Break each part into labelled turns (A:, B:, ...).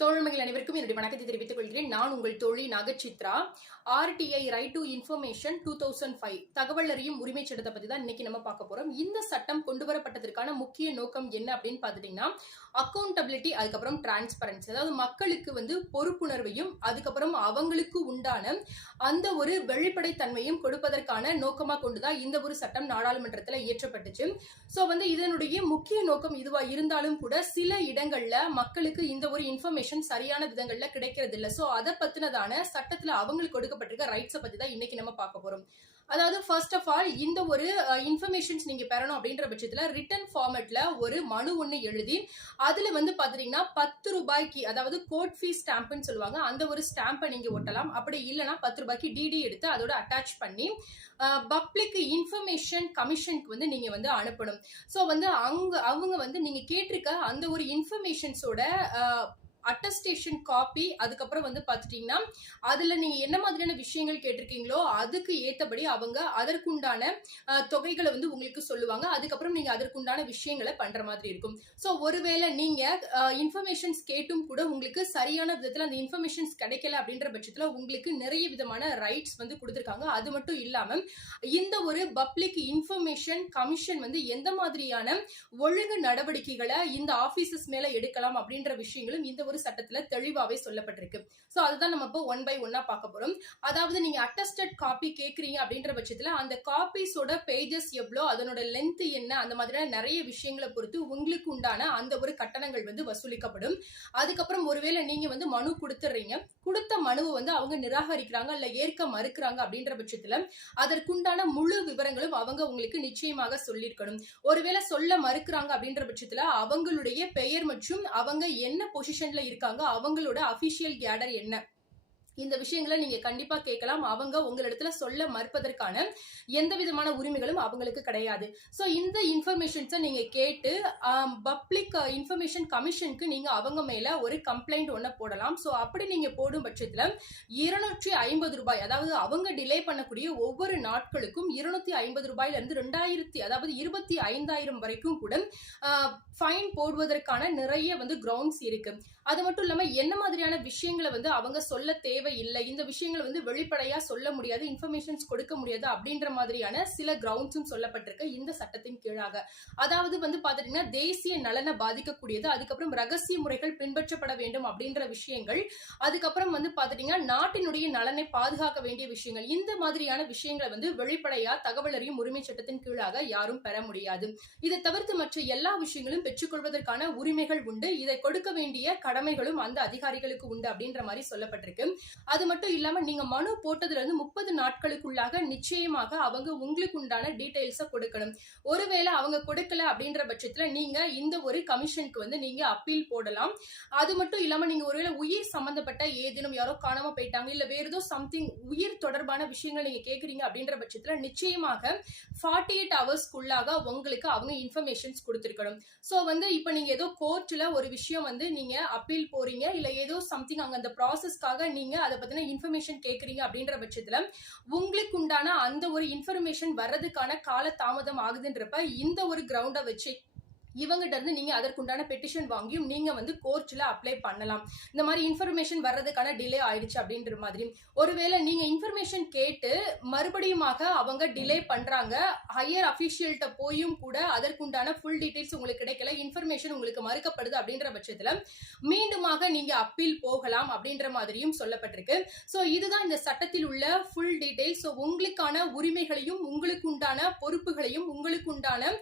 A: தோழமைகள் அனைவருக்கும் என்னுடைய வணக்கத்தை தெரிவித்துக் கொள்கிறேன். நான் உங்கள் தோழி Nagachitra. RTI right to information two thousand five தகவல் அறியும் உரிமை சட்டத்தை பத்தி தான் இன்னைக்கு நம்ம பார்க்க போறோம். இந்த சட்டம் கொண்டு வரப்பட்டதற்கான முக்கிய நோக்கம் என்ன அப்படின்னு பார்த்துட்டீங்கன்னா அக்கௌண்டபிலிட்டி அதுக்கப்புறம் டிரான்ஸ்பரன்சி அதாவது மக்களுக்கு வந்து பொறுப்புணர்வையும் அதுக்கப்புறம் அவங்களுக்கு உண்டான அந்த ஒரு வெளிப்படைத்தன்மையும் கொடுப்பதற்கான நோக்கமா கொண்டுதான் இந்த ஒரு சட்டம் நாடாளுமன்றத்தில் இயற்றப்பட்டுச்சு. ஸோ வந்து இதனுடைய முக்கிய நோக்கம் இதுவா இருந்தாலும் கூட சில இடங்கள்ல மக்களுக்கு இந்த ஒரு இன்ஃபர்மேஷன் சரியான விதங்கள்ல கிடைக்கிறது இல்ல சோ அதை பத்தினதான சட்டத்துல அவங்களுக்கு கொடுக்கப்பட்டிருக்க ரைட்ஸை பத்தி தான் இன்னைக்கு நம்ம பார்க்க போறோம். அதாவது ஃபர்ஸ்ட் ஆஃப் ஆல் இந்த ஒரு இன்ஃபர்மேஷன்ஸ் நீங்க பெறணும் அப்படின்ற பட்சத்துல ரிட்டன் ஃபார்மேட்ல ஒரு மனு ஒன்று எழுதி அதுல வந்து பாத்தீங்கன்னா பத்து ரூபாய்க்கு அதாவது கோர்ட் ஃபீஸ் ஸ்டாம்ப்னு சொல்லுவாங்க அந்த ஒரு ஸ்டாம்பை நீங்க ஒட்டலாம். அப்படி இல்லைன்னா பத்து ரூபாய்க்கு டிடி எடுத்து அதோட அட்டாச் பண்ணி பப்ளிக் இன்ஃபர்மேஷன் கமிஷனுக்கு வந்து நீங்க வந்து அனுப்பணும். ஸோ வந்து அங்க அவங்க வந்து நீங்க கேட்டிருக்க அந்த ஒரு இன்ஃபர்மேஷன்ஸோட அட்டஸ்டேஷன் காப்பி அதுக்கப்புறம் வந்து பார்த்துட்டிங்கன்னா அதில் நீங்கள் என்ன மாதிரியான விஷயங்கள் கேட்டிருக்கீங்களோ அதுக்கு ஏற்றபடி அவங்க அதற்குண்டான தொகைகளை வந்து உங்களுக்கு சொல்லுவாங்க. அதுக்கப்புறம் நீங்கள் அதற்குண்டான விஷயங்களை பண்ணுற மாதிரி இருக்கும். ஸோ ஒருவேளை நீங்கள் இன்ஃபர்மேஷன்ஸ் கேட்டும் கூட உங்களுக்கு சரியான விதத்தில் அந்த இன்ஃபர்மேஷன்ஸ் கிடைக்கல அப்படின்ற பட்சத்தில் உங்களுக்கு நிறைய விதமான ரைட்ஸ் வந்து கொடுத்துருக்காங்க. அது மட்டும் இல்லாமல் இந்த ஒரு பப்ளிக் இன்ஃபர்மேஷன் கமிஷன் வந்து எந்த மாதிரியான ஒழுங்கு நடவடிக்கைகளை இந்த ஆஃபீஸஸ் மேலே எடுக்கலாம் அப்படின்ற விஷயங்களும் இந்த ஒரு சட்டத்துல தெளிவாவே சொல்லப்பட்டிருக்கு. சோ அதுதான் நம்ம இப்போ ஒன் பை ஒன்னா பார்க்க போறோம். அதாவது நீங்க அட்டஸ்டட் காப்பி கேக்குறீங்க அப்படின்ற பட்சத்துல அந்த காப்பீஸோட பேஜஸ் எவ்வளோ அதனோட லென்த் என்ன அந்த மாதிரியான நிறைய விஷயங்களை பொறுத்து உங்களுக்கு உண்டான அந்த ஒரு கட்டணங்கள் வந்து வசூலிக்கப்படும். அதுக்கப்புறம் ஒருவேளை நீங்க வந்து மனு கொடுத்துறீங்க. கொடுத்த மனுவை வந்து அவங்க நிராகரிக்கிறாங்க இல்ல ஏற்க மறுக்கிறாங்க அப்படின்ற பட்சத்துல அதற்குண்டான முழு விவரங்களும் அவங்க உங்களுக்கு நிச்சயமாக சொல்லியிருக்கணும். ஒருவேளை சொல்ல மறுக்கிறாங்க அப்படின்ற பட்சத்துல அவங்களுடைய பெயர் மற்றும் அவங்க என்ன பொசிஷன்ல இருக்காங்க. அவங்களோட அபிஷியல் கேடர் என்ன? இந்த விஷயங்களை நீங்க கண்டிப்பா கேட்கலாம். அவங்க உங்களிடத்துல சொல்ல மறுப்பதற்கான எந்த விதமான உரிமைகளும் அவங்களுக்கு கிடையாது. ஸோ இந்த இன்ஃபர்மேஷன்ஸை நீங்க கேட்டு பப்ளிக் இன்ஃபர்மேஷன் கமிஷனுக்கு நீங்க அவங்க மேல ஒரு கம்ப்ளைண்ட் ஒன்ன போடலாம். ஸோ அப்படி நீங்க போடும் பட்சத்துல இருநூற்றி ஐம்பது ரூபாய் அதாவது அவங்க டிலே பண்ணக்கூடிய ஒவ்வொரு நாட்களுக்கும் இருநூத்தி ஐம்பது ரூபாயில இருந்து ரெண்டாயிரத்தி அதாவது இருபத்தி ஐந்தாயிரம் வரைக்கும் கூட ஃபைன் போடுவதற்கான நிறைய வந்து கிரவுண்ட்ஸ் இருக்கு. அது மட்டும் இல்லாம என்ன மாதிரியான விஷயங்களை வந்து அவங்க சொல்ல தேவை இல்லை. இந்த விஷயங்களை வந்து வெளிப்படையா சொல்ல முடியாது இன்ஃபர்மேஷன்ஸ் கொடுக்க முடியாது அப்படின்ற மாதிரியான சில கிரவுண்ட்ஸும் சொல்லப்பட்டிருக்கு இந்த சட்டத்தின் கீழாக. அதாவது வந்து பார்த்துட்டீங்கன்னா தேசிய நலனை பாதிக்கக்கூடியது அதுக்கப்புறம் ரகசிய முறைகள் பின்பற்றப்பட வேண்டும் அப்படின்ற விஷயங்கள் அதுக்கப்புறம் வந்து பாத்துட்டீங்கன்னா நாட்டினுடைய நலனை பாதுகாக்க வேண்டிய விஷயங்கள் இந்த மாதிரியான விஷயங்களை வந்து வெளிப்படையா தகவல் அறியும் உரிமை சட்டத்தின் கீழாக யாரும் பெற முடியாது. இதை தவிர்த்து மற்ற எல்லா விஷயங்களும் பெற்றுக்கொள்வதற்கான உரிமைகள் உண்டு. இதை கொடுக்க வேண்டிய கடமைகளும் அந்த அதிகாரிகளுக்கு உண்டு அப்படின்ற மாதிரி சொல்லப்பட்டிருக்கு. அது மட்டும் இல்லாமல் நீங்கள் மனு போட்டதுலேருந்து முப்பது நாட்களுக்குள்ளாக நிச்சயமாக அவங்க உங்களுக்கு உண்டான டீட்டெயில்ஸை கொடுக்கணும். ஒருவேளை அவங்க கொடுக்கல அப்படின்ற பட்சத்தில் நீங்கள் இந்த ஒரு கமிஷனுக்கு வந்து நீங்கள் அப்பீல் போடலாம். அது மட்டும் இல்லாமல் நீங்கள் ஒருவேளை உயிர் சம்மந்தப்பட்ட ஏதேனும் யாரோ காணாம போயிட்டாங்க இல்லை வேறு ஏதோ சம்திங் உயிர் தொடர்பான விஷயங்கள் நீங்கள் கேட்குறீங்க அப்படின்ற பட்சத்தில் நிச்சயமாக ஃபார்ட்டி எயிட் ஹவர்ஸ்க்குள்ளாக உங்களுக்கு அவங்க இன்ஃபர்மேஷன்ஸ் கொடுத்துருக்கணும். ஸோ வந்து இப்போ நீங்கள் ஏதோ கோர்ட்டில் ஒரு விஷயம் வந்து நீங்கள் அப்பீல் போகிறீங்க இல்லை ஏதோ சம்திங் அங்கே அந்த ப்ராசஸ்க்காக நீங்கள் அதை பத்தின இன்ஃபர்மேஷன் கேட்குறீங்க அப்படின்ற பட்சத்துல உங்களுக்கு உண்டான அந்த ஒரு இன்ஃபர்மேஷன் வர்றதுக்கான கால தாமதம் ஆகுதுன்றப்ப இந்த ஒரு கிரவுண்டை வச்சு இவங்கிட்ட இருந்து நீங்க அதற்குண்டான பெட்டிஷன் வாங்கியும் நீங்க வந்து கோர்ட்ல அப்ளை பண்ணலாம். இந்த மாதிரி இன்ஃபர்மேஷன் வர்றதுக்கான டிலே ஆயிடுச்சு அப்படின்ற மாதிரி. ஒருவேளை நீங்க இன்ஃபர்மேஷன் கேட்டு மறுபடியுமாக அவங்க டிலே பண்றாங்க ஹையர் அபிஷியல்கிட்ட போயும் கூட அதற்குண்டான ஃபுல் டீடைல்ஸ் உங்களுக்கு கிடைக்கல இன்ஃபர்மேஷன் உங்களுக்கு மறுக்கப்படுது அப்படின்ற பட்சத்துல மீண்டுமாக நீங்க அப்பீல் போகலாம் அப்படின்ற மாதிரியும் சொல்லப்பட்டிருக்கு. ஸோ இதுதான் இந்த சட்டத்தில் உள்ள ஃபுல் டீடைல்ஸ் ஸோ உங்களுக்கான உரிமைகளையும் உங்களுக்கு உண்டான பொறுப்புகளையும் உங்களுக்கு உண்டான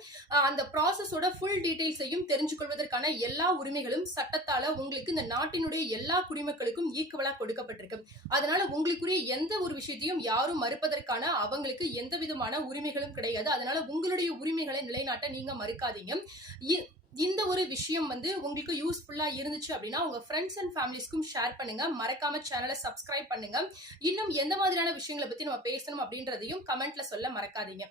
A: அந்த ப்ராசஸோட ஃபுல் டீடைல்ஸையும் தெரிஞ்சு கொள்வதற்கான எல்லா உரிமைகளும் சட்டத்தால உங்களுக்கு இந்த நாட்டினுடைய எல்லா குடிமக்களுக்கும் ஈக்குவலா கொடுக்கப்பட்டிருக்கு. அதனால உங்களுக்குரிய எந்த ஒரு விஷயத்தையும் யாரும் மறுப்பதற்கான அவங்களுக்கு எந்த விதமான உரிமைகளும் கிடையாது. அதனால உங்களுடைய உரிமைகளை நிலைநாட்ட நீங்க மறுக்காதீங்க. இ- இந்த ஒரு விஷயம் வந்து உங்களுக்கு யூஸ்ஃபுல்லா இருந்துச்சு அப்படின்னா உங்க ஃப்ரெண்ட்ஸ் அண்ட் ஃபேமிலிஸ்க்கும் ஷேர் பண்ணுங்க. மறக்காம சேனலை சப்ஸ்கிரைப் பண்ணுங்க. இன்னும் எந்த மாதிரியான விஷயங்களை பத்தி நம்ம பேசணும் அப்படின்றதையும் கமெண்ட்ல சொல்ல மறக்காதீங்க.